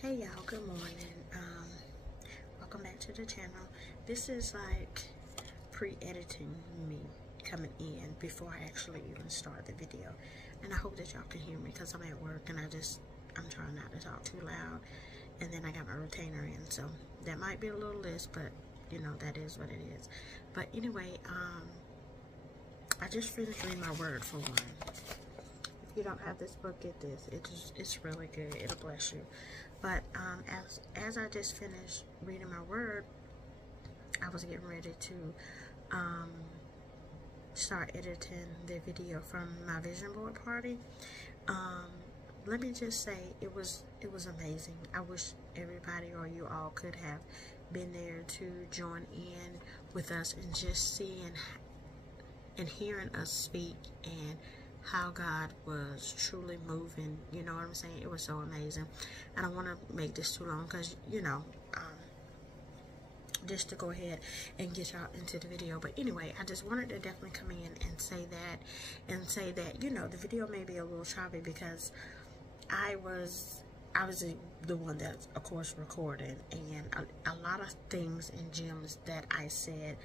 Hey y'all, good morning. Welcome back to the channel. This is like pre-editing me coming in before I actually even start the video. And I hope that y'all can hear me because I'm at work and I'm trying not to talk too loud. And then I got my retainer in, so that might be a little less, but you know, that is what it is. But anyway, I just finished reading my word for one. If you don't have this book, get this. It's really good. It'll bless you. But as I just finished reading my word, I was getting ready to start editing the video from my vision board party. Let me just say it was amazing. I wish everybody or you all could have been there to join in with us and just seeing and hearing us speak and how God was truly moving. You know what I'm saying? It was so amazing. I don't want to make this too long because, you know, just to go ahead and get y'all into the video. But anyway, I just wanted to definitely come in and say that, you know, the video may be a little choppy because I was the one that, of course, recorded, and a lot of things and gems that I said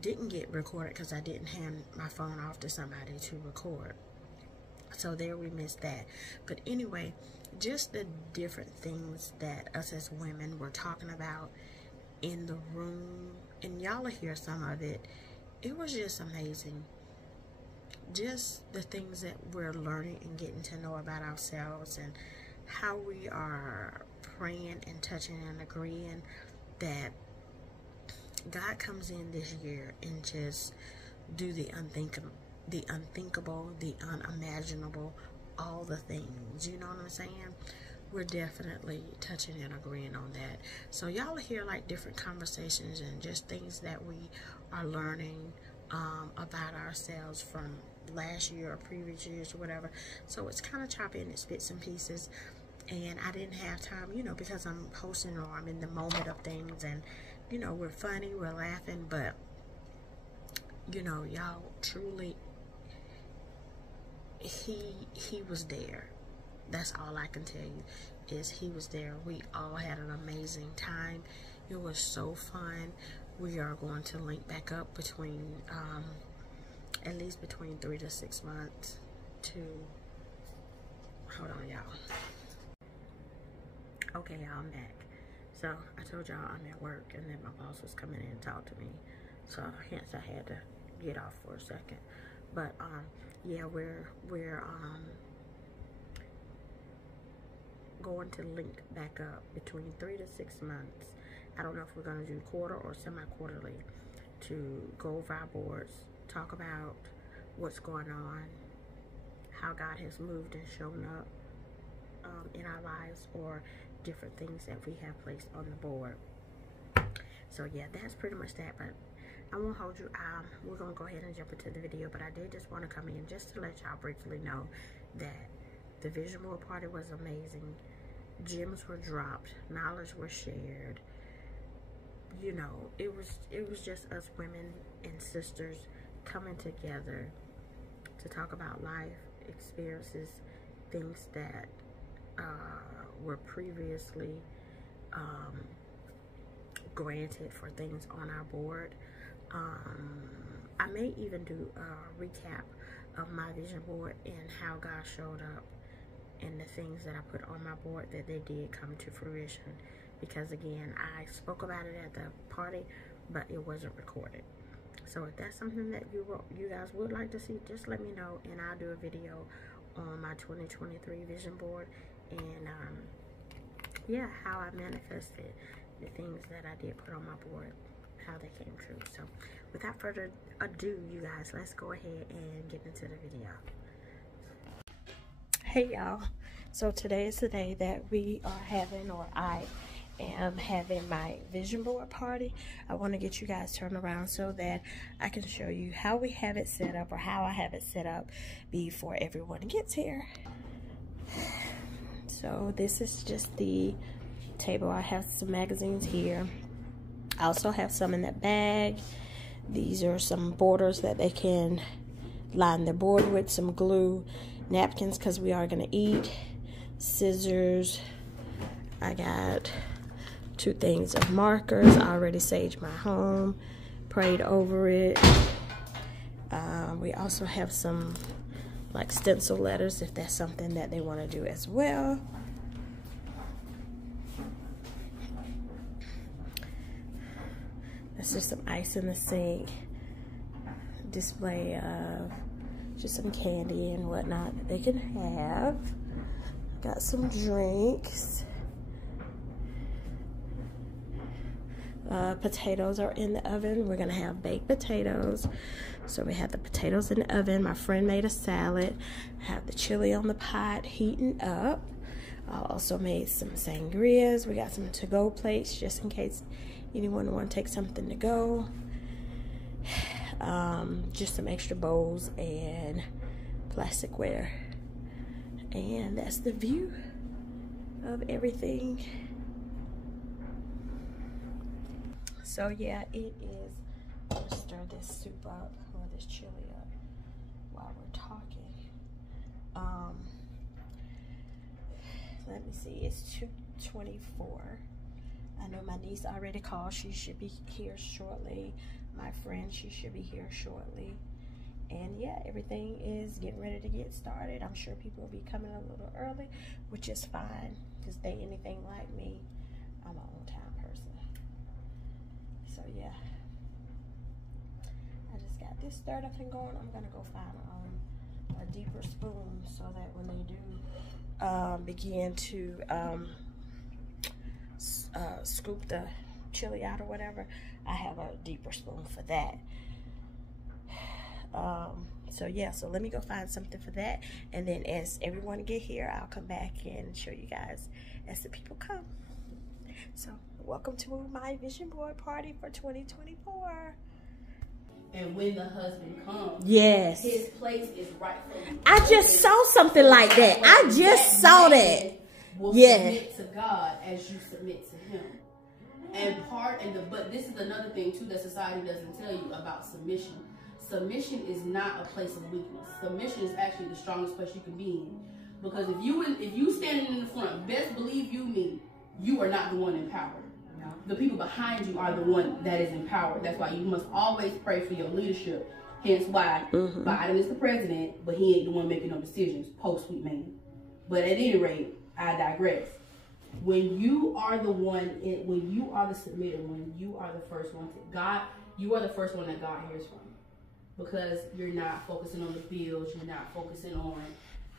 didn't get recorded because I didn't hand my phone off to somebody to record. So there, we missed that. But anyway, just the different things that us as women were talking about in the room, and y'all will hear some of it. It was just amazing. Just the things that we're learning and getting to know about ourselves, and how we are praying and touching and agreeing that God comes in this year and just do the unthinkable, the unimaginable, all the things. You know what I'm saying? We're definitely touching and agreeing on that. So y'all hear like different conversations and just things that we are learning about ourselves from last year or previous years or whatever. So it's kind of choppy and it's bits and pieces. And I didn't have time, you know, because I'm hosting or I'm in the moment of things, and you know, we're funny, we're laughing, but you know, y'all, truly, he was there. That's all I can tell you, is he was there. We all had an amazing time. It was so fun. We are going to link back up between at least between 3 to 6 months to, hold on y'all. Okay, y'all, I'm back. So I told y'all I'm at work, and then my boss was coming in and talk to me. So hence I had to get off for a second. But yeah, we're going to link back up between 3 to 6 months. I don't know if we're gonna do quarter or semi-quarterly, to go over our boards, talk about what's going on, how God has moved and shown up in our lives, or different things that we have placed on the board. So yeah, that's pretty much that. But I won't hold you. We're gonna go ahead and jump into the video. But I did just want to come in just to let y'all briefly know that the vision board party was amazing. Gems were dropped, knowledge was shared. You know, it was just us women and sisters coming together to talk about life experiences, things that were previously granted for things on our board. I may even do a recap of my vision board and how God showed up and the things that I put on my board that they did come to fruition. Because again, I spoke about it at the party, but it wasn't recorded. So if that's something that you guys would like to see, just let me know, and I'll do a video on my 2023 vision board, and yeah, how I manifested the things that I did put on my board, how they came true. So without further ado, you guys, let's go ahead and get into the video. Hey y'all, so today is the day that we are having, or I am having, my vision board party. I want to get you guys turned around so that I can show you how we have it set up, or how I have it set up before everyone gets here. So this is just the table. I have some magazines here. I also have some in that bag. These are some borders that they can line their board with, some glue, napkins because we are going to eat, scissors, I got 2 things of markers. I already saged my home, prayed over it. We also have some like stencil letters if that's something that they want to do as well. That's just some ice in the sink. Display of just some candy and whatnot that they can have. Got some drinks. Potatoes are in the oven. We're gonna have baked potatoes. So we have the potatoes in the oven. My friend made a salad. I have the chili on the pot heating up. I also made some sangrias. We got some to-go plates just in case anyone want to take something to go. Just some extra bowls and plasticware. And that's the view of everything. So yeah, it is. I'm gonna stir this soup up or this chili up while we're talking. Let me see, it's 2:24. I know my niece already called. She should be here shortly. My friend, she should be here shortly. And yeah, everything is getting ready to get started. I'm sure people will be coming a little early, which is fine, because they anything like me, I'm an on-time person. So yeah, I just got this stirred up and going. I'm gonna go find a deeper spoon so that when they do begin to scoop the chili out or whatever, I have a deeper spoon for that. So yeah, so let me go find something for that, and then as everyone get here, I'll come back and show you guys as the people come. So welcome to my vision board party for 2024. And when the husband comes, yes, his place is right for you. I just saw something like that. I just saw that. Will submit to God as you submit to Him. But this is another thing too that society doesn't tell you about submission. Submission is not a place of weakness. Submission is actually the strongest place you can be in. Because if you standing in the front, best believe you are not the one in power. No. The people behind you are the one that is in power. That's why you must always pray for your leadership. Hence why Biden is the president, but he ain't the one making no decisions. Sweet man. But at any rate, I digress. When you are the one, when you are the submitter, when you are the first one to God, you are the first one that God hears from. Because you're not focusing on the bills, you're not focusing on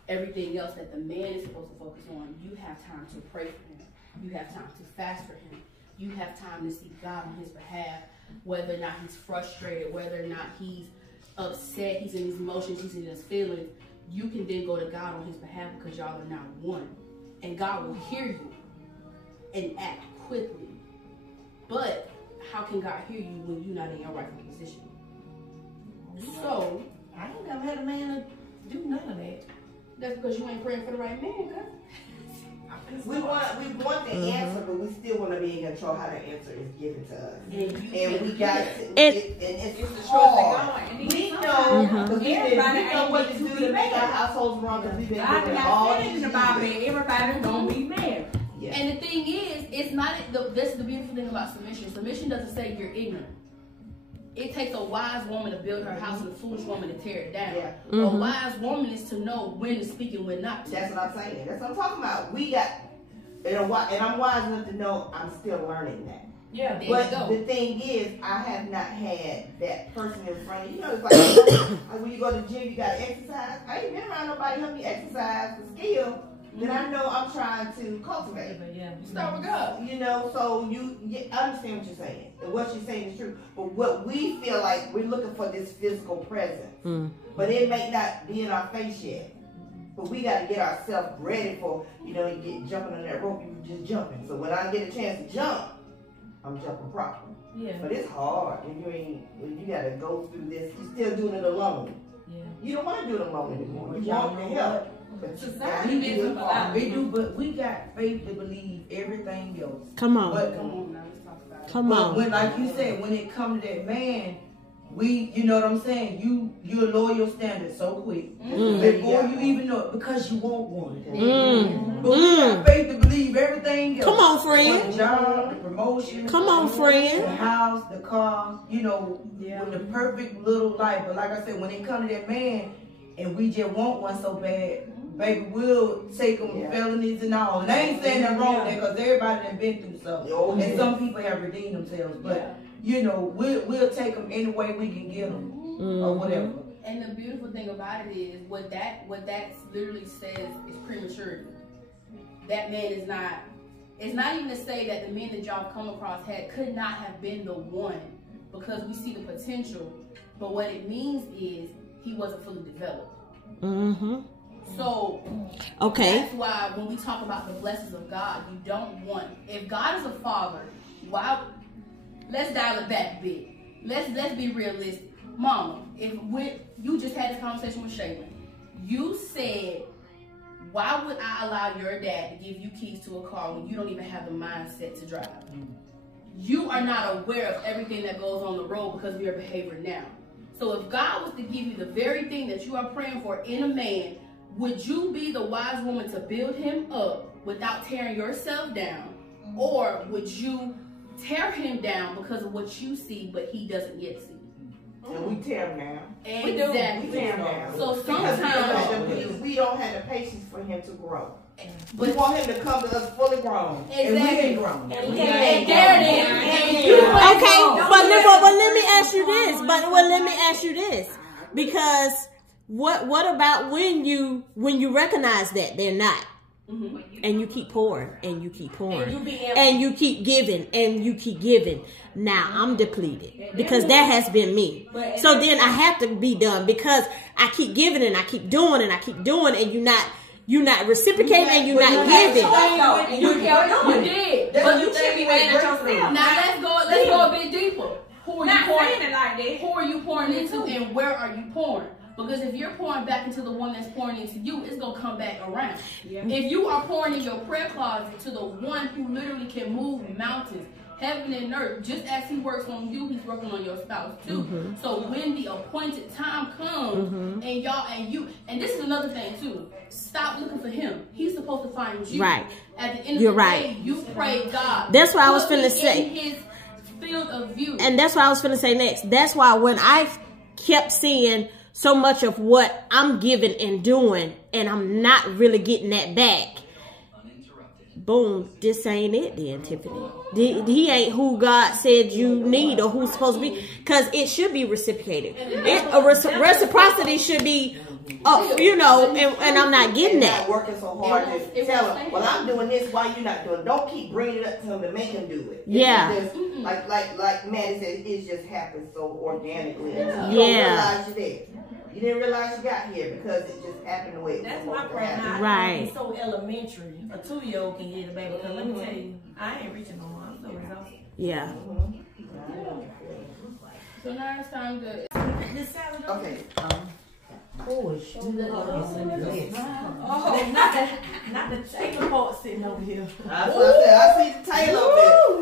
everything else that the man is supposed to focus on. You have time to pray for him. You have time to fast for him. You have time to seek God on his behalf, whether or not he's frustrated, whether or not he's upset, he's in his emotions, he's in his feelings. You can then go to God on his behalf because y'all are now one. And God will hear you and act quickly. But how can God hear you when you're not in your rightful position? So, I ain't never had a man do none of that. That's because you ain't praying for the right man, guys. We want the answer, but we still want to be in control how the answer is given to us. And we got to, it's hard. We know, because we know what to do to make our households run, because we've been doing all these years. Everybody's going to be married. Yeah. And the thing is, it's not, this is the beautiful thing about submission. Submission doesn't say you're ignorant. It takes a wise woman to build her house and a foolish woman to tear it down. Yeah. A wise woman is to know when to speak and when not to. That's what I'm saying. That's what I'm talking about. We got, and I'm wise enough to know I'm still learning that. Yeah, but the thing is, I have not had that person in front of you. You know, it's like when you go to the gym, you got to exercise. I ain't been around nobody help me exercise the skill that I know I'm trying to cultivate. Yeah, you start with God. You know, so you understand what you're saying. And what you're saying is true. But what we feel like, we're looking for this physical presence. But it may not be in our face yet. But we got to get ourselves ready for, you know, you get jumping on that rope, you just jumping. So when I get a chance to jump, I'm jumping properly. Yeah. But it's hard when you got to go through this. You're still doing it alone. Yeah. You don't want to do it alone anymore. You want to help. Society we do, but we got faith to believe everything else. Come on. But, come on. When, like you said, when it comes to that man, you know what I'm saying? You lower your standards so quick before you even know it, because you want one. But we got faith to believe everything else. Come friend. The job, the promotion. Come on, friend. The house, the car, you know, with the perfect little life. But like I said, when it comes to that man, and we just want one so bad, baby, we'll take them felonies and all. And I ain't saying that wrong there, because everybody done been through something. And some people have redeemed themselves. But, you know, we'll take them any way we can get them. Or whatever. And the beautiful thing about it is what that literally says is prematurity. That man is not. It's not even to say that the men that y'all come across could not have been the one, because we see the potential. But what it means is he wasn't fully developed. So that's why when we talk about the blessings of God, you don't want. If God is a father, why? Let's dial it back a bit. Let's be realistic. Mama, you just had this conversation with Shaylin. You said, why would I allow your dad to give you keys to a car when you don't even have the mindset to drive? You are not aware of everything that goes on the road because of your behavior now. So if God was to give you the very thing that you are praying for in a man, would you be the wise woman to build him up without tearing yourself down? Or would you tear him down because of what you see but he doesn't yet see? And we tear them down. Exactly. We tear them down. So sometimes we don't have the patience for him to grow. We want him to come to us fully grown. Exactly. And we ain't grown. And there it is. Okay, but let me ask you this. Let me ask you this. Because what about when you recognize that they're not? And you keep pouring, and you keep pouring, and you keep giving, and you keep giving. Now I'm depleted because that has been me. So then I have to be done because I keep giving and I keep doing and I keep doing, and you're not reciprocating and you're not giving. You did, but you should be mad at yourself. Now let's go a bit deeper. Who are you pouring? Who are you pouring into, and where are you pouring? Because if you're pouring back into the one that's pouring into you, it's going to come back around. If you are pouring in your prayer closet to the one who literally can move mountains, heaven and earth, just as he works on you, he's working on your spouse too. So when the appointed time comes, and this is another thing too, stop looking for him. He's supposed to find you. Right. At the end of the day, you pray God. That's what I was finna say. In his field of view. And that's what I was finna say next. That's why when I kept seeing so much of what I'm giving and doing, and I'm not really getting that back, boom, this ain't it then, Tiffany. He ain't who God said you need or who's supposed to be, because it should be reciprocated. Reciprocity should be, and I'm not getting that. Not working so hard to tell him, well, I'm doing this, why you not doing it? Don't keep bringing it up to him to make him do it. Just, like Maddie said, it just happens so organically. You don't realize you're there. You didn't realize you got here because it just happened the way it was. That's my prayer. Right. It's so elementary. A 2-year-old can get it, baby. Because let me tell you, I ain't reaching no more. I'm so exhausted. Yeah. So now it's time to. Okay. Not the Taylor part sitting over here. That's what I said. I see the tail over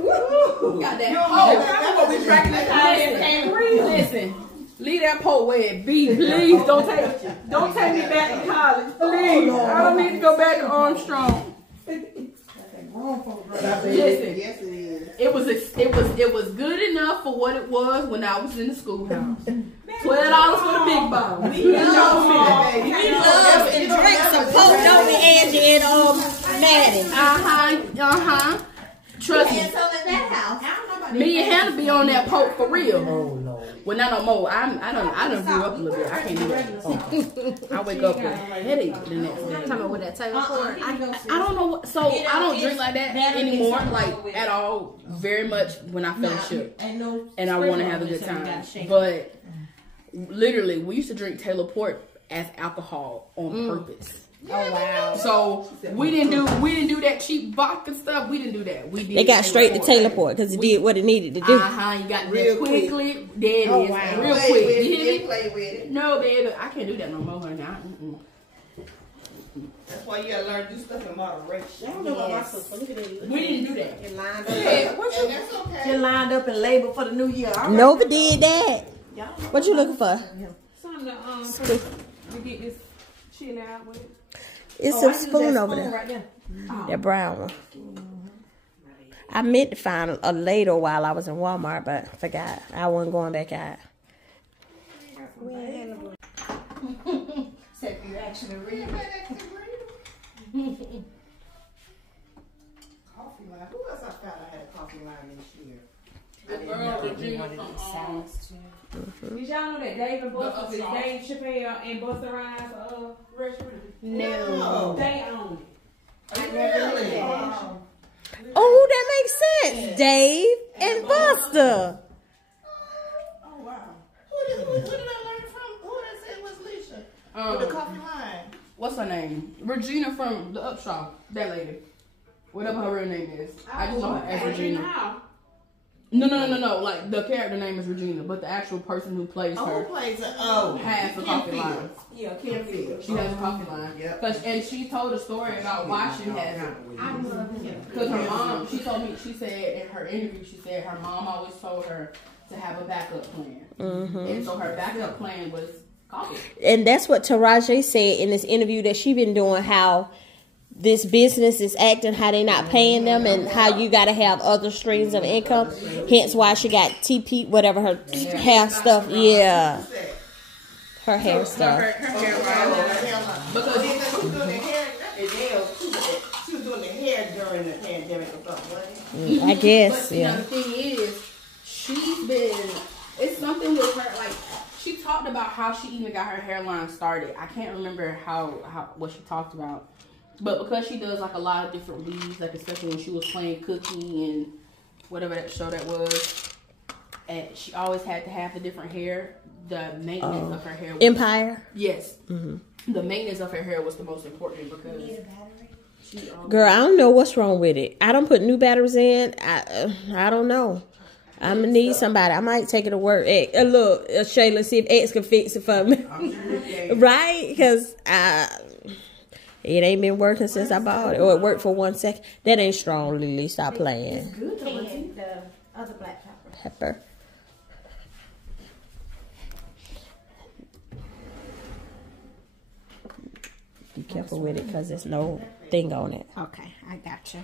there. Got that pole. That's what we tracking the time. Listen. Leave that pole where it be, please. Don't take me back to college, please. I don't need to go back to Armstrong. Listen, yes, it is. It was good enough for what it was when I was in the schoolhouse. $12 for the big bottle. We love and drink some Coke, don't we, Angie and Maddie? Trust me. Me and Hannah be on that Poke for real. Oh Lord. Well, not no more. I done grew up a little bit. I can't do that. I wake up with a headache the next day. Talking about with that table for I don't know what. So I don't drink like that anymore, like at all. Very much when I fellowship and I want to have a good time. But literally, we used to drink Taylor Port as alcohol on purpose. Oh wow! So we didn't do that cheap vodka stuff. We didn't do that. We did. They got straight to Taylor Port because it did what it needed to do. You got real quickly. There it is. Wow. Real quick. You hear me? Play with it. No, baby, I can't do that no more, honey. That's why you gotta learn to do stuff in moderation. We didn't do that. You lined up. That's okay. You lined up and labeled for the new year. Right. Nobody did that. What you looking for? Something to get this chill out with. It's a spoon over there. Right there. That brown one. I meant to find a ladle while I was in Walmart, but I forgot. I wasn't going back out. Except you actually read it. Coffee line. Who else I found I had a coffee line this year? The girl Regina from Did y'all know that Dave and Buster, Dave Chappelle and Busta Rhymes restaurant? No. They own it. Really? Oh, that makes sense. Dave and Buster. Oh, wow. Who did I learn from? Who did I say was Leisha? With the coffee line. What's her name? Regina from the Upshaw. That lady. Whatever her real name is. I just know her as Regina. No. Like the character name is Regina, but the actual person who plays her Who plays it? has a coffee line. Yeah, Kim Fields. She has a coffee line. Yep. And she told a story about why she has it. I love him. Because her mom, she told me, she said in her interview, she said her mom always told her to have a backup plan. And so her backup plan was coffee. And that's what Taraji said in this interview that she been doing, how this business is acting, how they not paying them, and how you got to have other streams of income. Hence why she got TP, whatever her hair stuff. Yeah. Her hair stuff. Her hair Because she was doing the hair, not the nails. She was doing the hair during the pandemic or something, wasn't it? I guess, But, you know, the thing is, she's been, it's something with her, like, she talked about how she even got her hairline started. I can't remember what she talked about. But because she does like a lot of different weaves, like especially when she was playing Cookie and whatever that show that was, and she always had to have the different hair. The maintenance of her hair was, Empire. Yes. The maintenance of her hair was the most important because Girl, I don't know what's wrong with it. I don't put new batteries in. I don't know. I'm gonna need somebody. I might take it to work. Hey, look, Shayla, see if X can fix it for me. Right? Because it ain't been working since I bought it. Or it worked for 1 second. That ain't strong, Lily. Stop playing. And the other black pepper. Pepper. Be careful with it because there's no thing on it. Okay, I gotcha.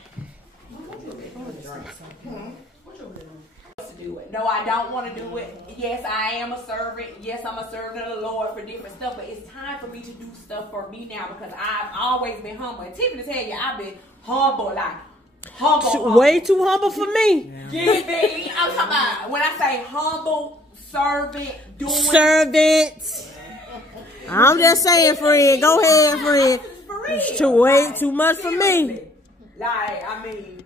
To do it. No, I don't want to do it. Yes, I am a servant. Yes, I'm a servant of the Lord for different stuff, but it's time for me to do stuff for me now because I've always been humble. And Tiffany tell you, I've been humble, like humble. Way too humble for me. Yeah, I'm talking about when I say humble, servant, doing. Servant. I'm just saying, friend. Go ahead, friend. It's way too much for me. Like, I mean,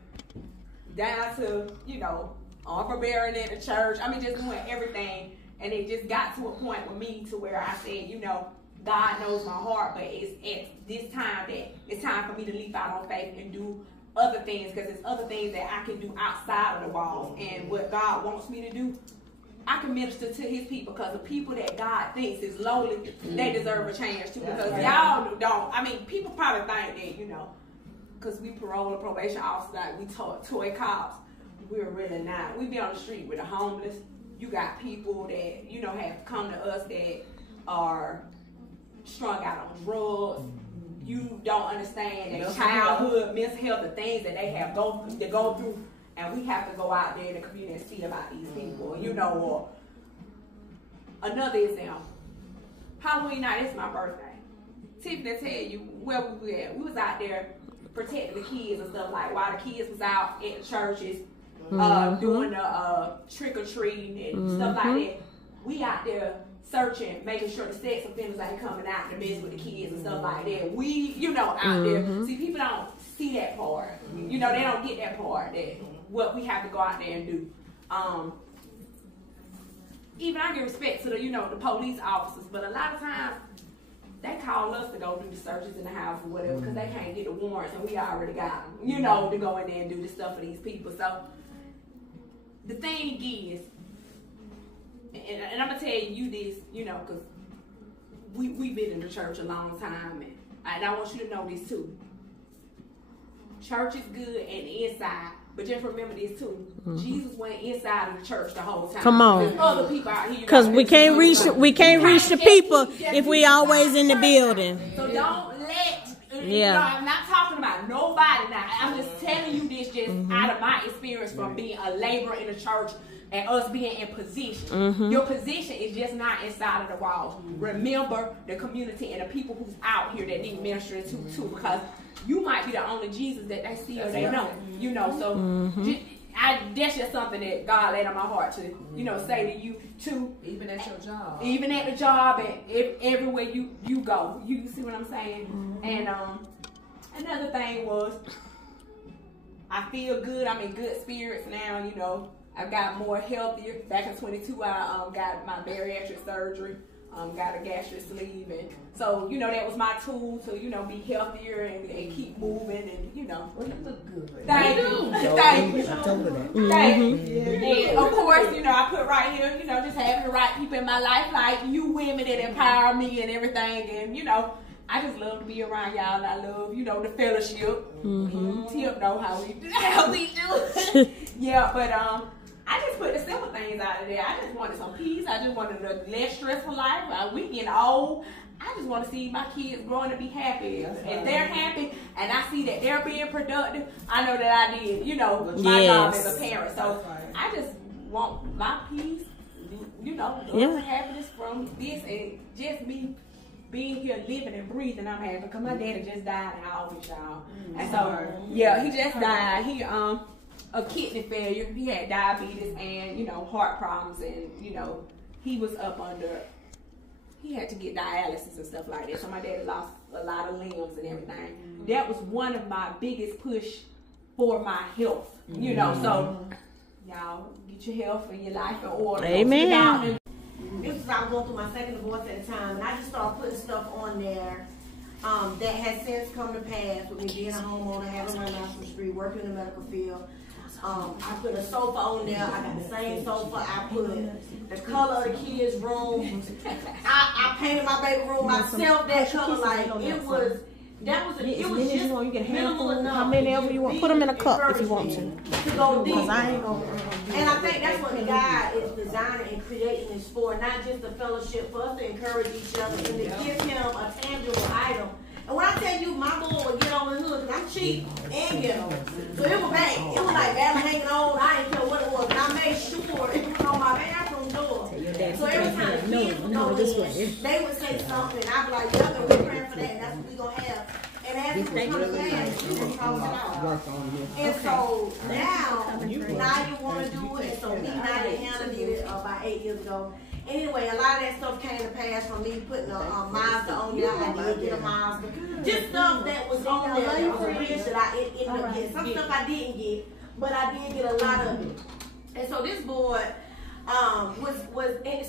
down to, overbearing in the church. I mean, just doing everything. And it just got to a point with me to where I said, God knows my heart, but it's at this time that it's time for me to leap out on faith and do other things, because there's other things that I can do outside of the walls. And what God wants me to do, I can minister to his people, because the people that God thinks is lowly, they deserve a chance too. Because y'all don't, I mean, people probably think that, because we parole and probation officers, like we toy cops, we're really not. We be on the street with the homeless. You got people that, have come to us that are strung out on drugs. You don't understand that childhood, mental health, the things that they have go through. And we have to go out there in the community and see about these people, or another example. Halloween night, it's my birthday. Tiffany tell you where we were at. We was out there protecting the kids and stuff, like while the kids was out at the churches, doing the trick-or-treating and stuff like that. We out there searching, making sure the sex offenders ain't coming out to mess with the kids and stuff like that. We, out there. See, people don't see that part. They don't get that part, that what we have to go out there and do. Even I give respect to the, the police officers, but a lot of times they call us to go do the searches in the house or whatever, because they can't get the warrants and we already got them, to go in there and do the stuff for these people. So the thing is, and I'm going to tell you this, because we've been in the church a long time, and I want you to know this too. Church is good and inside, but just remember this too. Jesus went inside of the church the whole time. Come on. There's other people out here. Because we can't reach the people if we always in the building. So don't let, Yeah. I'm not talking about nobody now. I'm just telling you this just out of my experience from being a laborer in the church and us being in position. Your position is just not inside of the walls. Remember the community and the people who's out here that need ministry too, because you might be the only Jesus that they see or they know. You know, so that's just something that God laid on my heart to, you know, say to you too. Even at your job. Even at the job and everywhere you go. You see what I'm saying? And another thing was, I feel good. I'm in good spirits now, you know. I got more healthier. Back in 22, I got my bariatric surgery. Got a gastric sleeve, and so you know that was my tool to, you know, be healthier and keep moving, and you know. Well, you look good. Thank you. Thank you. Thank you. And of course, you know, I put right here, you know, just having the right people in my life, like you women that empower me and everything, and you know, I just love to be around y'all. And I love, you know, the fellowship. Tip know how we do. Yeah, but I just put the simple things out of there. I just wanted some peace. I just wanted a less stressful life. We getting old. I just want to see my kids growing to be happy. If they're happy and I see that they're being productive, I know that I did, you know, my job as a parent. So I just want my peace, you know, love and happiness from this, and just me being here, living and breathing. I'm happy because my daddy just died in August, y'all. And so, yeah, he just died. He a kidney failure. He had diabetes and, you know, heart problems, and, you know, he was up under, he had to get dialysis and stuff like that. So my daddy lost a lot of limbs and everything. That was one of my biggest push for my health, you know. So y'all get your health and your life in order. Amen. This was, I was going through my second divorce at the time, and I just started putting stuff on there that has since come to pass with me being a homeowner, having my master's degree, working in the medical field. I put a sofa on there. I got the same sofa. I put the color of the kids' room. I painted my baby room myself that color. Like it was. That was it was just minimal enough. How many ever you want? Put them in a cup if you want to. Go deep. I ain't gonna. And I think that's what God is designing and creating this for. Not just a fellowship, for us to encourage each other and to give him a tangible item. And when I tell you, my boy would get on the hood, because I'm cheap and ghetto. So it was bad. It was like battle hanging on. I didn't care what it was. And I made sure it was on my bathroom door. So every time the kids would go in, they would say something. And I'd be like, yep, and we're praying for that. And that's what we're going to have. And as it was coming back, we just crossed it out. And so now you want to do it. And so me and Hannah did it about 8 years ago. Anyway, a lot of that stuff came to pass from me putting a Mazda on there. I did get a Mazda. Just stuff that was on there that was a wish that I ended up getting. Some stuff I didn't get, but I did get a lot of it. And so this boy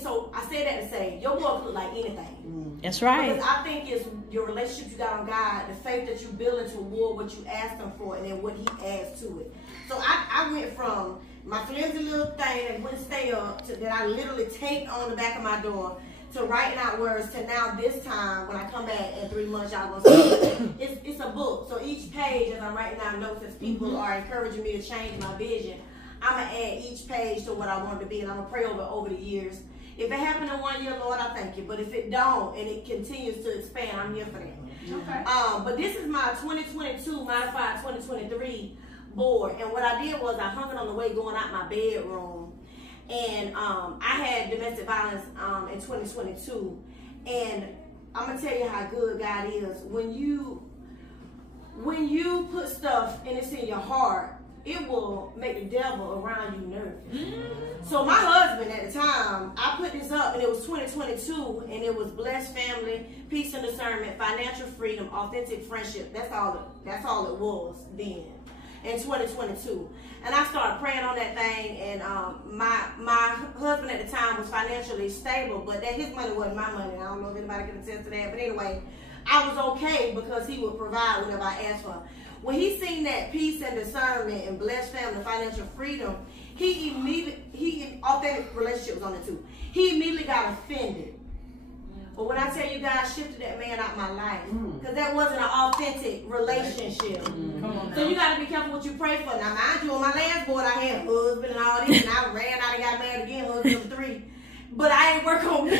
so I said that to say, your boy could look like anything. That's right. Because I think it's your relationship you got on God, the faith that you build toward what you asked him for, and then what he adds to it. So I went from my flimsy little thing that wouldn't stay up to that I literally taped on the back of my door to writing out words to now this time when I come back in 3 months, y'all gonna see it's a book. So each page, as I'm writing down notes, as people are encouraging me to change my vision, I'm gonna add each page to what I want it to be, and I'm gonna pray over the years. If it happened in 1 year, Lord, I thank you. But if it don't and it continues to expand, I'm here for that. Okay. But this is my 2022 modified 2023 board, and what I did was I hung it on the way going out my bedroom, and I had domestic violence in 2022, and I'm gonna tell you how good God is. When you put stuff and it's in your heart, it will make the devil around you nervous. So my husband at the time, I put this up, and it was 2022, and it was blessed family, peace and discernment, financial freedom, authentic friendship. That's all it was then in 2022. And I started praying on that thing, and my husband at the time was financially stable, but that his money wasn't my money. I don't know if anybody can attest to that, but anyway, I was okay because he would provide whatever I asked for. When he seen that peace and discernment and blessed family, financial freedom, authentic relationship was on it too. He immediately got offended. But when I tell you, God shifted that man out of my life, because that wasn't an authentic relationship. So you got to be careful what you pray for. Now, mind you, on my last board, I had a husband and all this, and I ran out and got married again, husband of 3. But I ain't work on me.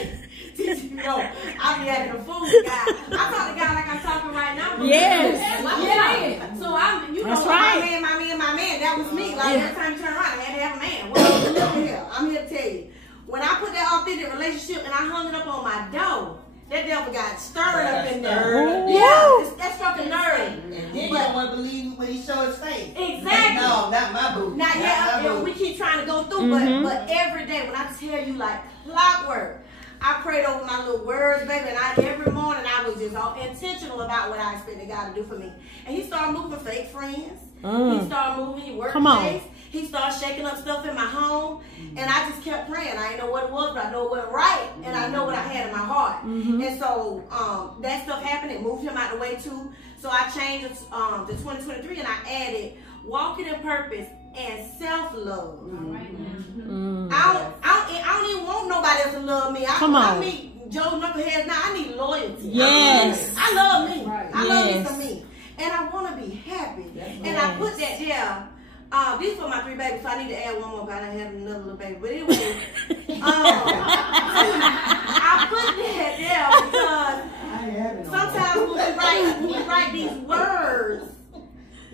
You know, I be acting a fool, guy. I talk to God like I'm talking right now. Yes. Yeah. So I'm, you know, That's right. my man. That was me. Like every time you turn around, I had to have a man. Well, look here. I'm here to tell you. When I put that authentic relationship and I hung it up on my door, that devil got stirred up in there. Yeah, that struck a nerve. And then you don't want to believe when he showed his face. Exactly. No, not my boo. Not yet. We keep trying to go through, but every day when I tell you like clockwork, I prayed over my little words, baby, and every morning I was just all intentional about what I expected God to do for me. And he started moving fake friends. He started moving your workplace. He started shaking up stuff in my home. And I just kept praying. I didn't know what it was, but I know it wasn't right. And I know what I had in my heart. And so that stuff happened. It moved him out the way too. So I changed it to 2023 and I added walking in purpose and self-love. I don't even want nobody else to love me. I meet Joe Knuckleheads now. I need loyalty. Yes. I love me. I love me for me. And I want to be happy. And I put that there. These for my 3 babies, so I need to add one more. God, I have another little baby. But anyway, I put that there because sometimes when we write these words,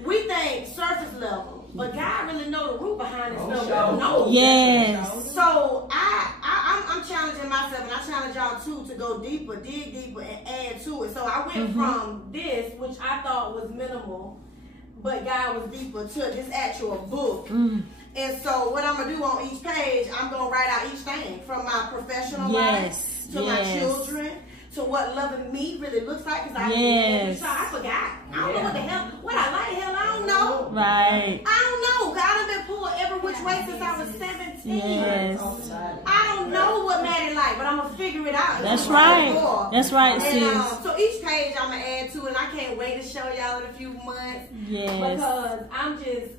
we think surface level, but God really know the root behind this stuff. We don't know. Yes. So I'm challenging myself, and I challenge y'all too to go deeper, dig deeper, and add to it. So I went from this, which I thought was minimal, but God was deeper, to this actual book. And so what I'm going to do on each page, I'm going to write out each thing from my professional life to my children to what loving me really looks like. Because I forgot. I don't know what the hell, what I like, hell, I don't know. Right. I don't know. God, I've been pulled every which way since I was 17. Yes. I don't know what Maddie like, but I'm going to figure it out. That's right. That's right, sis. So each page I'm going to add to, and I can't wait to show y'all in a few months. Yes. Because I'm just,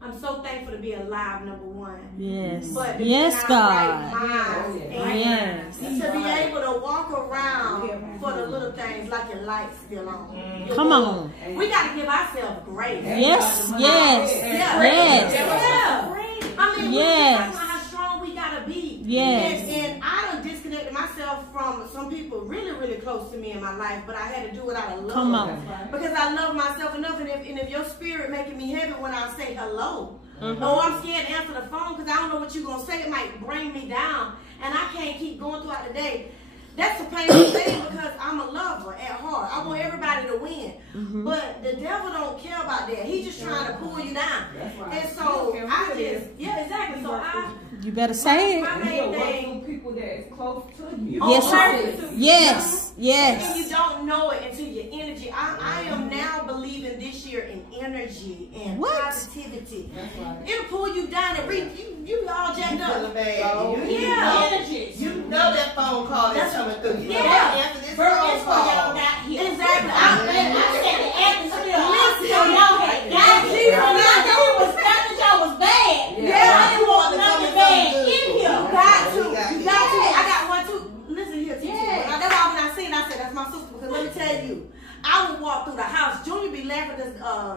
I'm so thankful to be alive, number one. Yes. But yes, God. Yes. To be able to walk around for the little things like your light's still on. Come on. We got to give ourselves grace. Yes. Yes. Yes. Yes. I mean, we're talking about how strong we got to be. Yes. And I done disconnected myself from some people really, really close to me in my life, but I had to do it out of love. Come on. Because I love myself enough, and if your spirit making me heavy when I say hello, or I'm scared to answer the phone because I don't know what you're going to say, it might bring me down, and I can't keep going throughout the day. That's a painful thing because I'm a lover at heart. I want everybody to win. But the devil don't care about that. He's just trying to pull you down. And so I just, exactly. So you better say it. My main thing, people that is close to you. Yes. Yes. And you don't know it until your energy. I am now believing this year in energy and positivity. It'll pull you down and you all jacked up. Energy. You know that phone call that's coming through. You know after this phone call. Y'all got here. Exactly. I said the atmosphere. Listen, y'all had y'all was bad. I didn't want nothing bad in here. You got to. I got one too. Listen here, teacher. That's why when I seen, I said that's my sister. Because let me tell you, I would walk through the house. Junior be laughing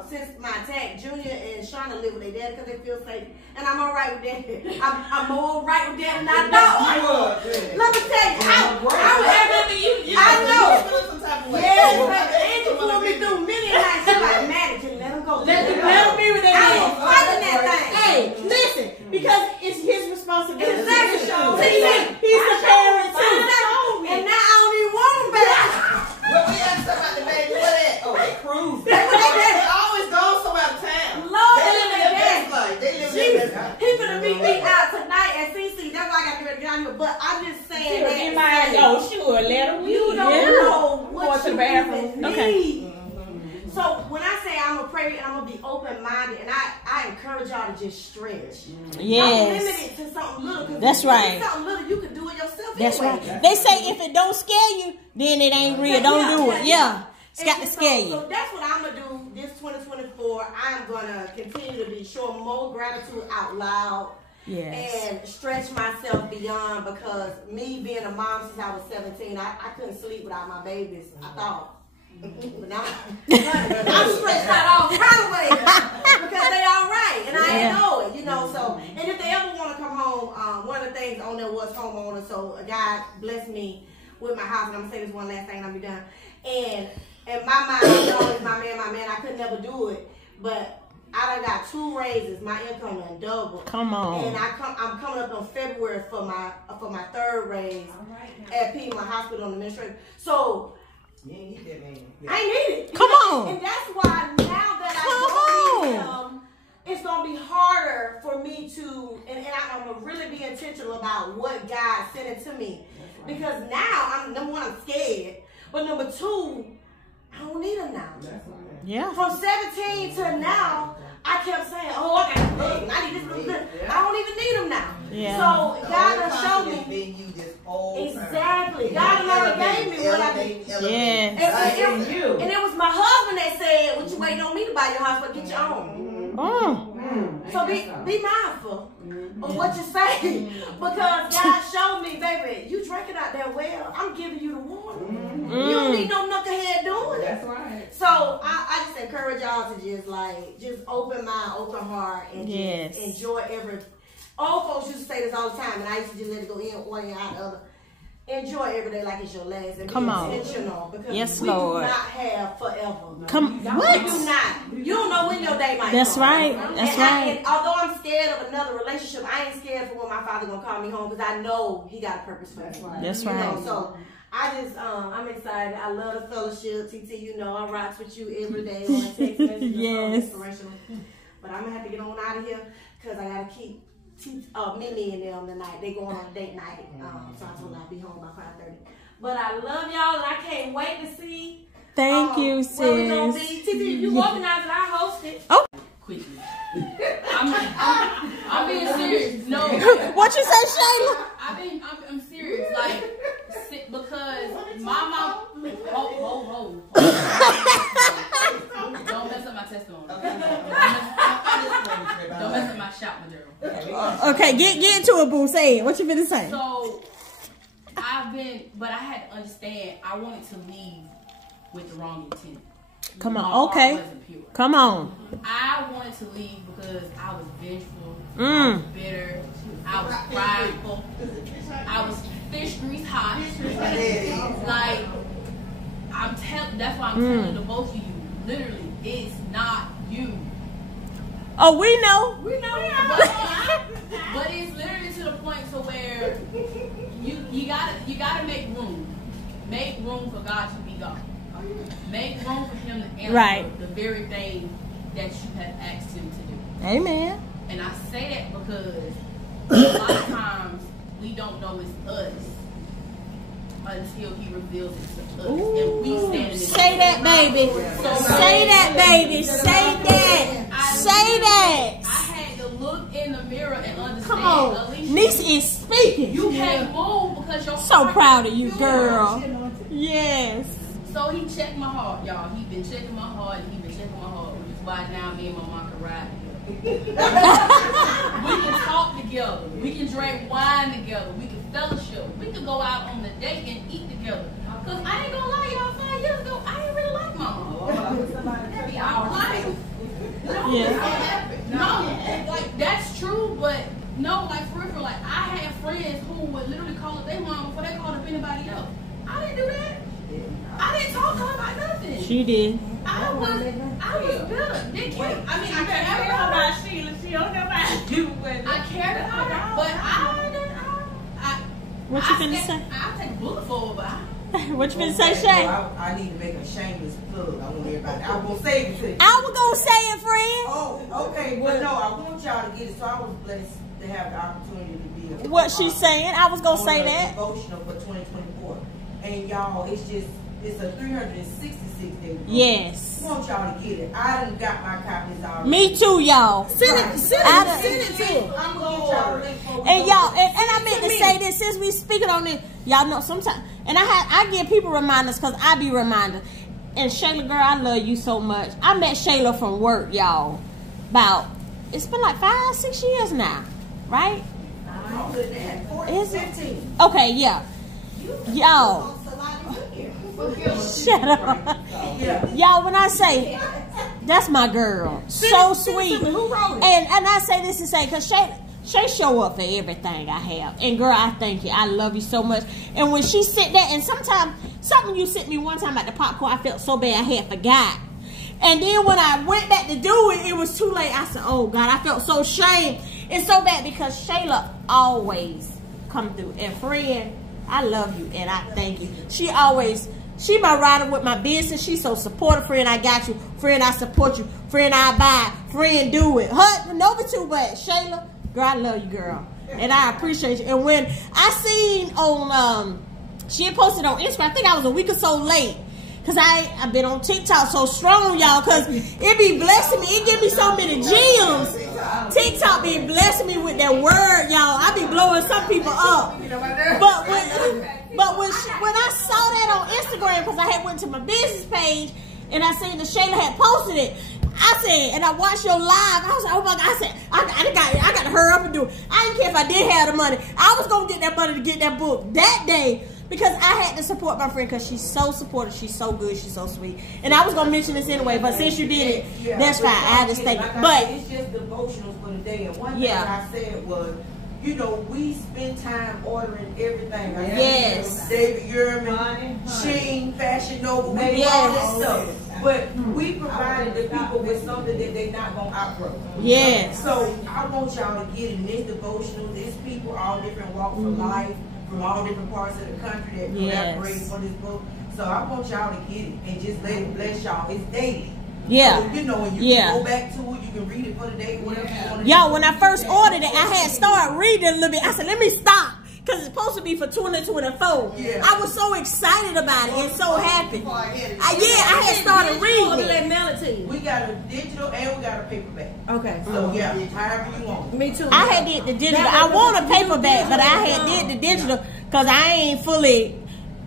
since my attack. Junior and Shauna live with their dad because they feel safe. And I'm all right with that. I'm more right with that than I thought. Let me tell you, I know. Yes, but Angie pulled me through many nights. She's like, Maddie, just let him go. Let him be with that. I was fighting that thing. Hey, listen, because it's his responsibility. Exactly. He's the parent too. And now I don't even want him back. When we asked about the baby, what that? Oh, they cruise. They always gone somewhere out of town. Lord, they live their best life. They live their best life. He's gonna meet me out tonight at CC. That's why I got to get out here. But I'm just saying that. Sure, let him. You don't know what you even need. Okay. So when I say I'm gonna pray and I'm gonna be open-minded, and I encourage y'all to just stretch. Yes. Don't limit it to something little. That's right. Something little, you can do it yourself. That's anyway. right. They say if it don't scare you, then it ain't real. Don't do it. Yeah. It's got to scare you. So that's what I'm gonna do this 2024. I'm gonna continue to be showing more gratitude out loud. Yes. And stretch myself beyond, because me being a mom since I was 17, I couldn't sleep without my babies. I thought. But now I'm stretched out all kind of ways because they all right, and I know it, So and if they ever want to come home, one of the things on there was homeowner. So God blessed me with my house, and I'm gonna say this one last thing and I'll be done. And in my mind, I was always my man. I could never do it, but I done got 2 raises. My income done doubled. Come on. And I'm coming up on February for my 3rd raise at Piedmont Hospital on administrative. So You ain't need that man. I ain't need it. Come on. And that's why now that I don't need him, it's gonna be harder for me to, and I'm gonna really be intentional about what God sent it to me. Because now number 1, I'm scared, but number 2, I don't need him now. Yeah. From 17 to now, I kept saying, "Oh, I got this. I need this. I don't even need him now." Yeah. So God done showed me exactly. God already gave me what I need. Yes. And it was my husband that said, "What you waiting on me to buy your house, but get your own." So be mindful of what you say, because God showed me, baby, you drinking out that well. I'm giving you the water. You don't need no knucklehead doing it. That's right. So I just encourage y'all to just open mind, open heart, and just enjoy every. Old folks used to say this all the time, and I used to just let it go in one and out the other. Enjoy every day like it's your last, and be intentional, because we do not have forever. What? We do not. You don't know when your day might That's come. right. That's right. And although I'm scared of another relationship, I ain't scared for when my father gonna call me home, because I know he got a purpose for me. That's You right. know, so I just I'm excited. I love the fellowship. TT, you know I rocks with you every day on text messages. Yes. So inspirational. But I'm gonna have to get on out of here because I gotta keep Mimi and them tonight. They going on a date night. So I told her I'll be home by 5:30. But I love y'all, and I can't wait to see. Thank you, sis. Where we gonna be? TT, you organize it, I host it. Oh. Quickly. I'm being serious. No. What you say, Shayla? I'm serious. Like, because my mom. Hold. Don't mess up my testimony. Don't mess up my shout material. Okay, get into it, boo. Say it. What you finna say? So, but I had to understand, I wanted to leave with the wrong intent. Come My on. heart Okay. wasn't pure. Come on. I wanted to leave because I was vengeful, I was bitter, I was prideful, I was fish grease hot. Like, that's why I'm telling the both of you, literally, it's not you. Oh, we know. We know, but it's literally to the point to where you gotta make room for God to be God. Make room for Him to answer the very thing that you have asked Him to do. Amen. And I say that because a lot of times we don't know it's us until He reveals it to us. And we stand in Say that, baby. Say that, baby. Say that. Say that. I had to look in the mirror and understand. Come on. Alicia, Niece is speaking. You can't move because your So heart proud of you, is girl. Yes. So he checked my heart, y'all. He been checking my heart, and he been checking my heart, which is why now me and my mom can ride together. We can talk together. We can drink wine together. We can fellowship. We can go out on the date and eat together. Cause I ain't gonna lie, y'all. 5 years ago, I ain't really like mom. Every hour life. No, like that's true, but no, like for real, like I had friends who would literally call up their mom before they called up anybody else. I didn't do that. I didn't talk to her about nothing. She did. I was bitter. They can't. I mean, I cared about about her. Sheila. She don't know about you. I cared about her, but What you finna say? I take a bullet for her, but What you finna say, Shay? I need to make a shameless plug. I want everybody. I was gonna say it to you. I was gonna say it, friend. Oh, okay. Well, no, I want y'all to get it. So I was blessed to have the opportunity to be What she's saying, I was gonna say that. Devotional for 2024, and y'all, it's a 366 day. Yes. I want y'all to get it. I done got my copies already. Me too, y'all. Send it too. I'm gonna get y'all a link for And y'all, and I meant to say this since we speaking on it, y'all know sometimes, and I give people reminders because I be reminded. And Shayla, girl, I love you so much. I met Shayla from work, y'all. It's been like 5-6 years now, right? Is it? Okay, yeah. Y'all. Shut up. Y'all, when I say that's my girl, so sweet. And I say this to say, because Shay show up for everything I have. And girl, I thank you. I love you so much. And when she sent that, and sometimes, something you sent me one time at the popcorn, I felt so bad I had forgot. And then when I went back to do it, it was too late. I said, oh God, I felt so ashamed. It's so bad because Shayla always come through. And friend, I love you and I thank you. She my rider with my business. She's so supportive. Friend, I got you. Friend, I support you. Friend, I buy. Friend, do it. Her, Nova too, but Shayla, girl, I love you, girl. And I appreciate you. And when I seen on, she had posted on Instagram, I think I was a week or so late. Because I've been on TikTok so strong, y'all, because it be blessing me. It give me so many gems. TikTok be blessing me with that word, y'all. I be blowing some people up. But when I saw that on Instagram, because I had went to my business page, and I seen that Shayla had posted it, I said, and I watched your live, I was like, oh my God, I said, I got to hurry up and do it. I didn't care if I did have the money. I was going to get that money to get that book that day. Because I had to support my friend because she's so supportive, she's so good, she's so sweet. And I was going to mention this anyway, but since you did it, that's fine. I just think it. But it's just devotionals for the day. And one thing I said was, you know, we spend time ordering everything. Yes. David Yurman, Sheen, Fashion Nova, we do all this stuff. But we provided the people with something that they're not going to outgrow. Yes. So I want y'all to get in this devotional. There's people all different walks of life, from all different parts of the country that collaborate for this book. So I want y'all to get it and just let it bless y'all. It's daily. Yeah. So, you know, and you can go back to it, you can read it for the day, whatever you want to do. Y'all, when I first ordered it, I had started reading a little bit. I said, let me stop. Because it's supposed to be for 2024. Yeah. I was so excited about it and so happy. I had started reading it. We got a digital and we got a paperback. Okay. So however you want. Me too. I had did the digital. I want a paperback, but I had did the digital because I ain't fully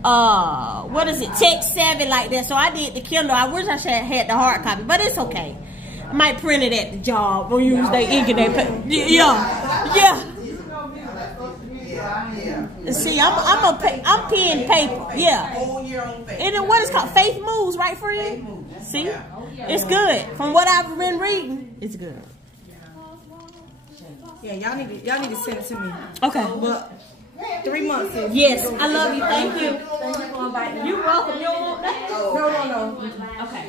tech savvy like that. So I did the Kindle. I wish I should have had the hard copy, but it's okay. I might print it at the job or use their ink and their paper. Yeah. See, I'm pen paper. Yeah. And then what is called Faith Moves, right, friend? See, it's good. From what I've been reading, it's good. Yeah, y'all need to send it to me. Okay. But 3 months. Yes, I love you. Thank you. Thank you for inviting me. You welcome. You don't want that? No. Okay.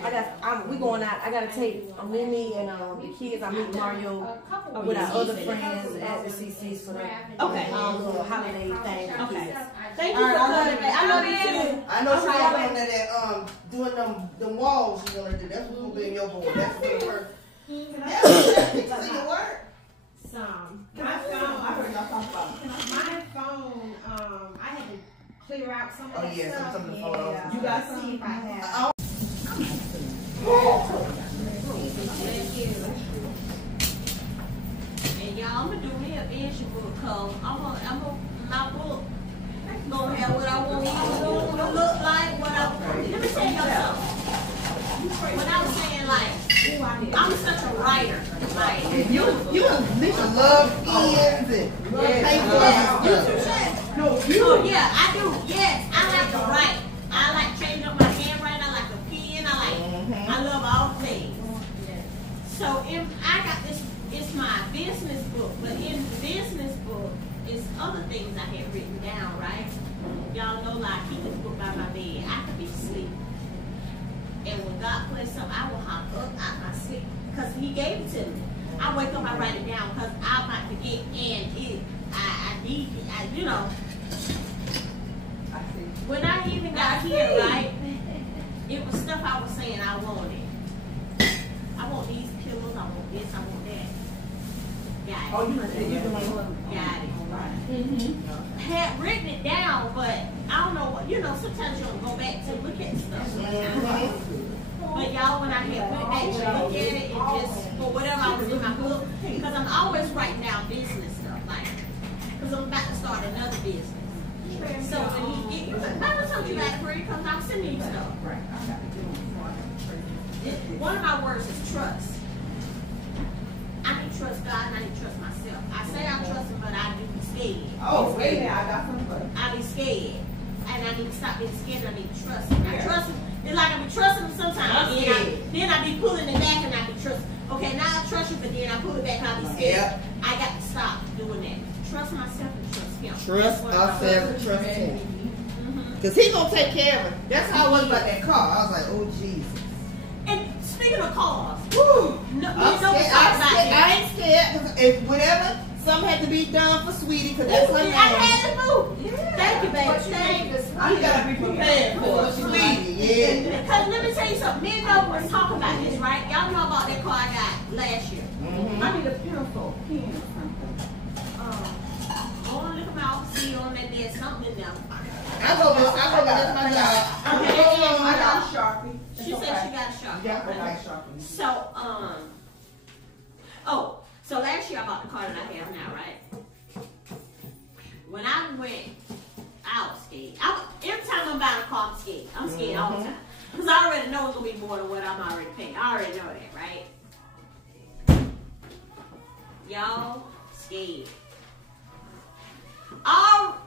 We going out. I gotta take Mimi and the kids. I'm meeting Mario with our other friends at the CC's for the little holiday thing. Okay. Thank you for coming. I love you too. I know she's working on that doing them walls she's gonna do. That's what's gonna be in your board. That's gonna work. See it work? My phone, I heard y'all talk about it. My phone, I had to clear out some of that stuff. Some of the photos. You guys see if I have. And y'all, I'm gonna do me a vision book because my book gonna have what I want it to look like. Let me tell y'all something. When I was saying I'm such a writer. You love pens and paper. Oh yeah, I do. Yes, I like to write. I like changing up my handwriting. I like a pen. I love all things. So I got this. It's my business book, but in the business book is other things I had written down. Right? Y'all know, I keep this book by my bed. I could be asleep. And when God plays something, I will hop up out my sleep because He gave it to me. I wake up, I write it down because I might forget, and I need it. When I even got here, right, it was stuff I was saying I wanted. I want these pillows, I want this, I want that. Got it. Had written it down, but I don't know what, sometimes you don't go back to look at stuff. But y'all, when I had went back to look at it, it just, for whatever I was in my book, because I'm always writing down business stuff, because I'm about to start another business. So when he get, I told you that before he comes, I'm sending you stuff. One of my words is trust. I need to trust God and I need to trust myself. I say I trust Him, but I do be scared. Oh, wait a minute, I got something for you. I be scared. And I need to stop being scared. I need to trust Him. I trust Him. It's like I be trusting Him sometimes. Then I be pulling it back and I be trusting. Okay, now I trust you, but then I pull it back and I be scared. I got to stop doing doing that. Trust myself and trust him. Trust ourselves and trust him. Because he going to take care of it. That's how I was about that car. I was like, oh, Jesus. And speaking of cars, Woo. I ain't scared. If whatever, something had to be done for Sweetie, because that's her name. I had to move. Yeah. Thank you, baby. Thank you. You got to be prepared for Sweetie. Yeah. Because let me tell you something. Me and Nova was talking about this, right? Y'all know about that car I got last year. I need a pencil, pen or something. Go on, look at my office, see on that there's something in there. I go with this my job. I got a Sharpie. She said she got a Sharpie. Yeah, okay. So, so last year I bought the car that I have now, right? When I went, I was scared. Every time I'm buying a car, I'm scared. I'm scared all the time. Because I already know it's going to be more than what I'm already paying. I already know that, right? Y'all scared. All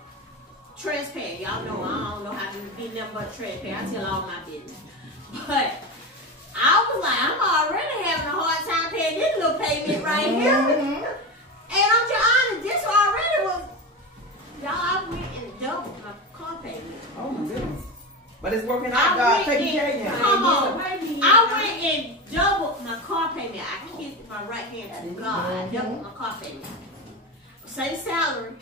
transparent. Y'all know I don't know how to be nothing but transparent. I tell all my business. But I was like, I'm already having a hard time paying this little payment right here. And I'm just honest, this already was, y'all, I went and doubled my car payment. Oh my goodness. But it's working I out, God. went Taking care of you. Come on. I went and doubled my car payment. I kissed my right hand to God. I doubled my car payment. Same salary.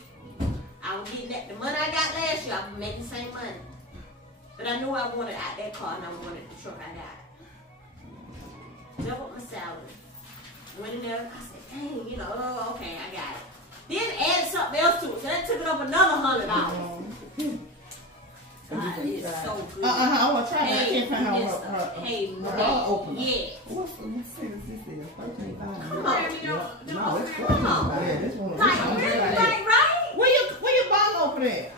I was getting that. The money I got last year, I was making the same money. But I knew I wanted out that car and I wanted the truck I got. Doubled my salary. Went in there, I said, dang, you know, oh, okay, I got it. Then added something else to it. So that took it up another $100. God is so good. I want to try it. I can't find her open. Yeah. What's this is? Come on. No, it's Come on. Yeah, this one. Like, really, right? Where your bottle open at?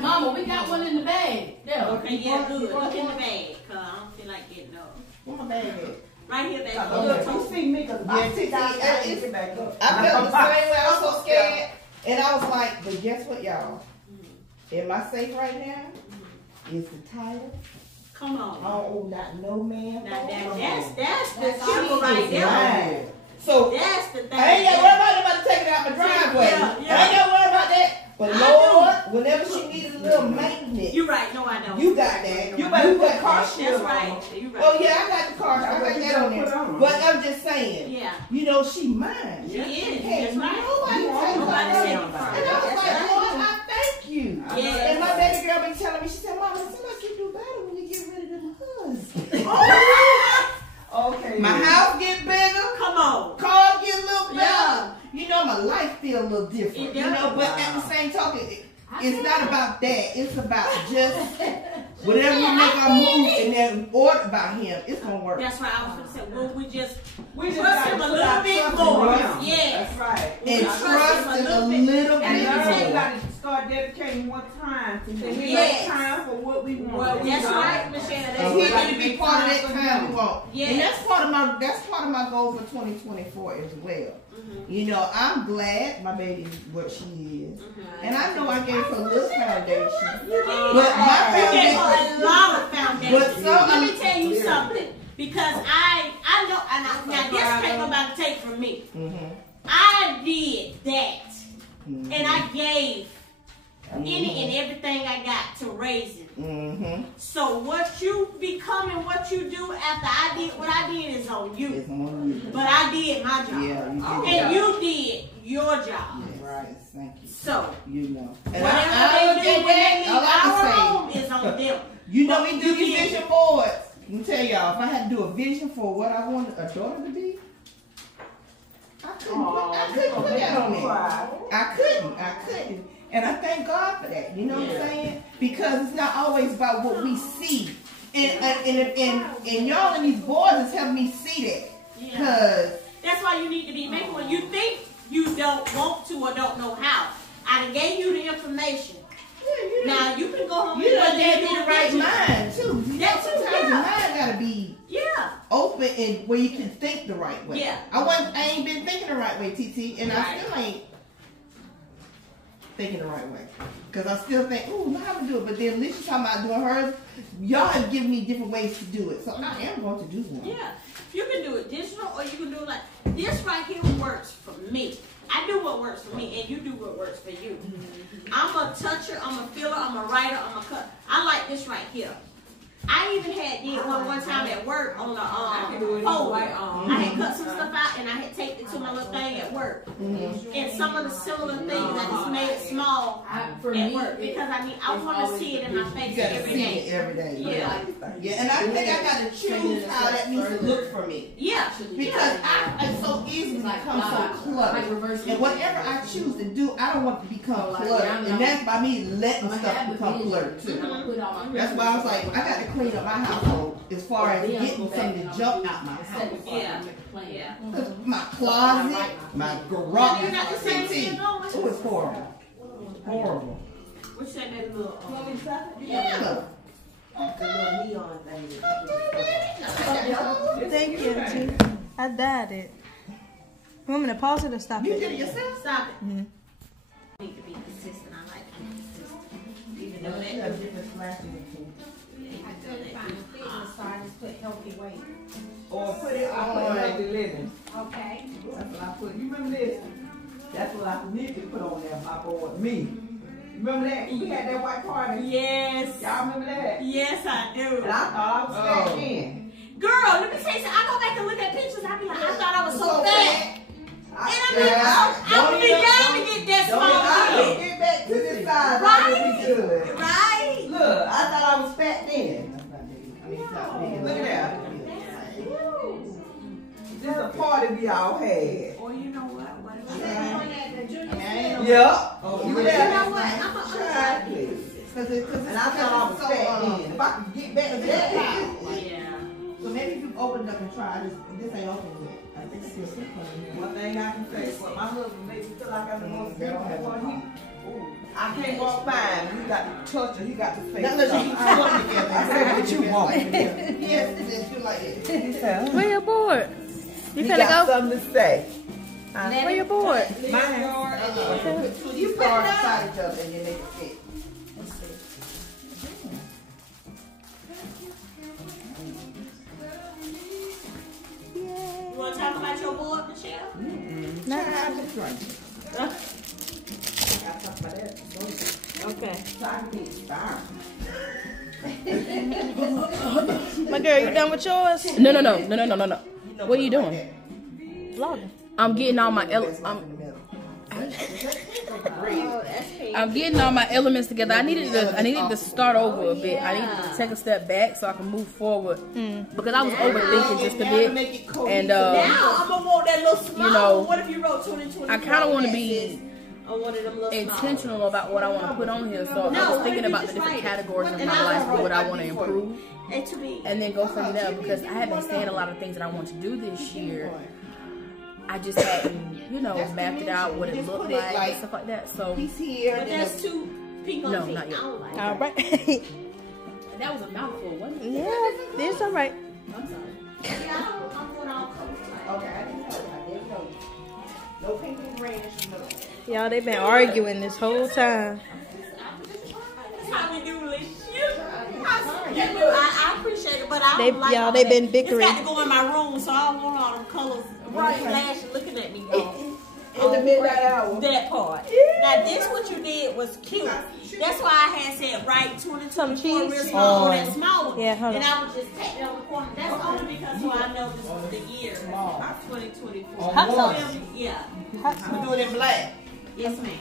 Mama, we got one in the bag. There. Okay, yeah, good. Look in the bag, because I don't feel like getting up. Where my bag at? Right here, baby. Look, you see me because I sit down and get back up. I felt the same way. I was so scared. And I was like, but guess what, y'all? In my safe right now is the title. Come on. Oh, not no man. Now, that's the kicker right there. Right. So That's the thing. I ain't got to worry about taking it out my driveway. Yeah. I ain't got to worry about that. But Lord, whenever she needs a little maintenance, You right. No, I don't. you got that. You better put car That's shield right. on. You right. Oh yeah, I got the car. I got that on there. But I'm just saying. Yeah. You know, she mine. She is. Hey, That's right. nobody Nobody take said her. it first. And I was That's like, right. Lord, I thank you. Yeah. And my baby girl been telling me, she said, Mama, it seems like you do better when you get rid of them husbands. Okay. My house get bigger. Come on. Car get a little better. Yeah. You know, my life feel a little different. It You does. know, but at the same token, it's not about that. It's about just whatever we make our move and then order by him, it's gonna work. That's right. I was going to say, well, we just We just trust gotta him a put little our bit trust more. in him. Yes. That's right. And Trust trust him him a a little little bit. And bit you more. got to start dedicating more time to him. We Yes. make time for what we want. Well, that's right, Michelle. And he That's need to be part of that time we want. Yes. And that's part of my goal for 2024 as well. You know, I'm glad my baby is what she is. And I know I gave her a little foundation. But my You gave foundation, her a lot of foundation. But some- Let me tell you something. Because I know, now this can't nobody take from me. I did that. And I gave any and everything I got to raise it. So what you become and what you do after I did what I did is on you. it's on you. But I did my job. Yeah, you did. And you did your job. Right, thank you. So You know. And whatever I they look do at when they that, leave I like our to say, home is on them. you know, we But do you these did. vision boards. Let me tell y'all, if I had to do a vision for what I wanted a daughter to be, I couldn't put that on there. I couldn't. And I thank God for that. You know what I'm saying? Because it's not always about what we see. And y'all in these boards is helping me see that. Because That's why you need to be making when you think you don't want to or don't know how. I done gave you the information. Now you can go home you done and gave me the right vision. mind too. You know, That too, sometimes your yeah. mind gotta be Yeah. open and where you can think the right way. Yeah. I ain't been thinking the right way, TT, and I Right. still ain't thinking the right way. Cause I still think, ooh, how to do it. But then Alicia's talking about doing hers. Y'all have given me different ways to do it, so I am going to do one. Yeah. You can do it digital or you can do it like this right here works for me. I do what works for me, and you do what works for you. I'm a toucher, I'm a filler, I'm a writer, I'm a cut. I like this right here. I even had did one time at work on the I had cut some stuff out and I had taped it to my little thing at work. And some of the similar things I just made it small at work because I want to see it in my face every day. Yeah. Yeah, and I think I gotta choose how that needs to look for me. Yeah. Because I so easily become so cluttered. And whatever I choose to do, I don't want to become cluttered. And that's by me letting stuff become cluttered too. That's why I was like, I got to clean up my household as far as getting something to jump out my house. Yeah. My closet, my garage. You got the same thing going? Oh, it's horrible. Horrible. What you say, baby? Little Yeah. Thank you, Auntie. I died it. You want me to pause it or stop You it? did it yourself? Stop it. Need to be consistent. I like to be consistent. Even though Put healthy weight. Or put it on healthy living. Okay. That's what I put. You remember this? That's what I need to put on there, my boy. Me. Remember that? We had that white party. yes. Y'all remember that? Yes, I do. And I thought I was fat then. Girl, let me tell you something. I go back and look at pictures. I be like, I thought I was so fat. And I'm be down to get that small. Don't get back to this side. Right? Good. Right? Look, I thought I was fat then. Look at that. This is a party we all had. Or you know what? Yeah. You know what? I'm a Try, please. And I thought I was fat then. If I could get back to that. Yeah. So maybe if you open it up and try this. This ain't open yet. I think it's still One thing I can say, well, my husband made me feel like I'm the most beautiful. I can't walk by him. He got to touch her. He got to face. Now look, you can put together. I said, what you want? Yes, you like it. Where your board? You He finna got go? something to say. Where your board? Mine. Put these cards beside each other and then they can fit. You want to talk about your board, Michelle? Okay. So I can be inspired. My girl, you done with yours? No. What are you doing? Vlogging. I'm getting all my I'm getting all my elements together. I needed to start over a bit. I needed to take a step back so I can move forward because I was overthinking just a bit. And Now I'm gonna want that little small. you know, What if you wrote 2020? I kind of want to be on one of them little intentional about what I want to put on here. So I was thinking about the different categories of my life and what I want to improve, and then go from there because I haven't said a lot of things that I want to do this year. I just hadn't, mapped it out, what it looked like and stuff like that. So He's here. But that's too pink on pink. not yet. I don't like All right. That was a mouthful, wasn't it? Yeah, it's all right. I'm sorry. Yeah, I'm going all colors. Okay, I didn't know. I didn't know. No pink and red. Y'all, they been arguing this whole time. That's how we do relationship. I appreciate it, but I don't like y'all, they been bickering. It's got to go in my room, so I don't want all them colors flashing, looking at me. In the midnight hour. That part. Now, this what you did was cute. That's why I had said right 2024 real small on that small one. Yeah, hold and on. I was just taking it on the corner. That's only because so I know this was the year. 2024. Hot sauce. Yeah. We do it in black. Yes, ma'am.